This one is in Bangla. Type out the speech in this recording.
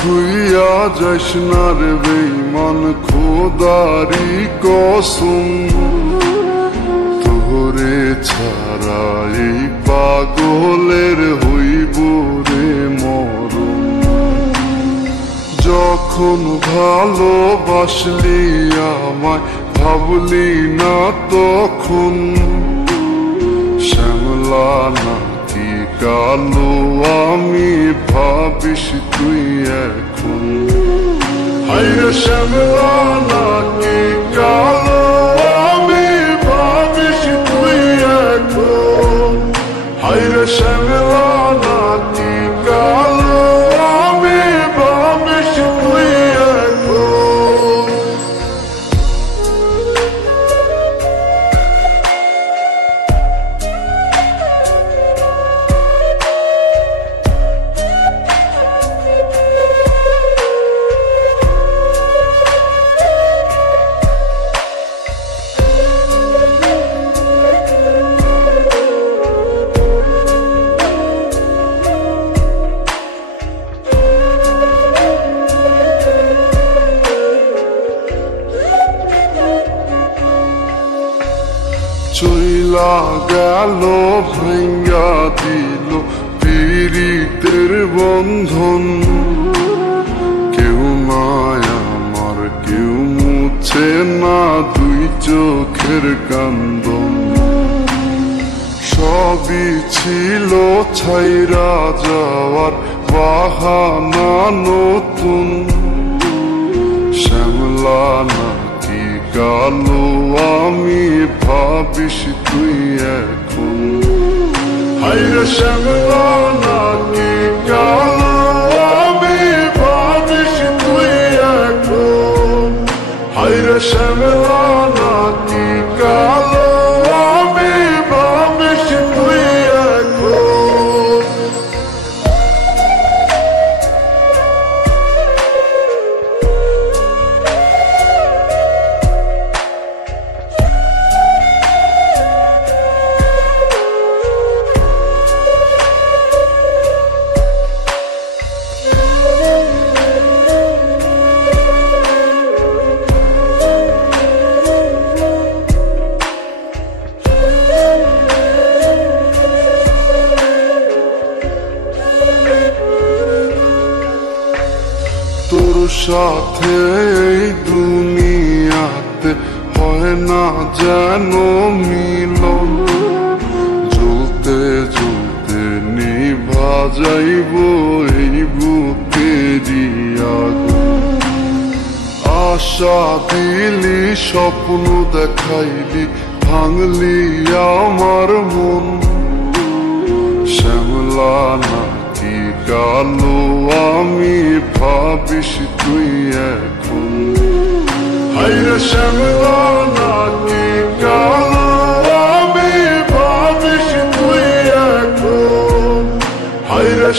থুইয়া যাইস না রে বেঈমান, খোদারি কসম তোরে ছাড়া এই পাগলের হইব রে মরণ। যখন ভালোবাসলি আমায় ভাবলি না তখন, শ্যামলা নাকি কালো আমি ভাবিস তুই এখন। হায়রে শ্যামলা নাকি কালো আমি ভাবিস তুই এখন। হায়রে শ্যামলা নাকি কালো আমি ভাবিস তুই এখন। চইলা গেল ভাঙ্গা দিল পীড়িতের বন্ধন, কেউ নাই আমার কেউ মুছে না দুই চোখের কান্দন। সবই ছিল ছাইরা যাওয়ার বাহানা নতুন, শ্যামলা নাকি কালো আমি ভাবিস তুই এখন। হায়রে শ্যামলা নাকি কালো আমি ভাবিস তুই এখন। হায়রে শ্যামলা নাকি কালো আমি ভাবিস তুই এখন। তোর সাথে এই দুনিয়াতে হয় না যেন মিলন, জ্বলতে জ্বলতে নিভা যাইব এই বুকেরই আগুন। আশা দিলি স্বপ্ন দেখাইলি ভাঙলি আমার মন, শ্যামলা নাকি কালো আমি ভাবিস তুই এখন। হায়রে শ্যামলা নাকি কালো আমি ভাবিস তুই এখন। হায়রে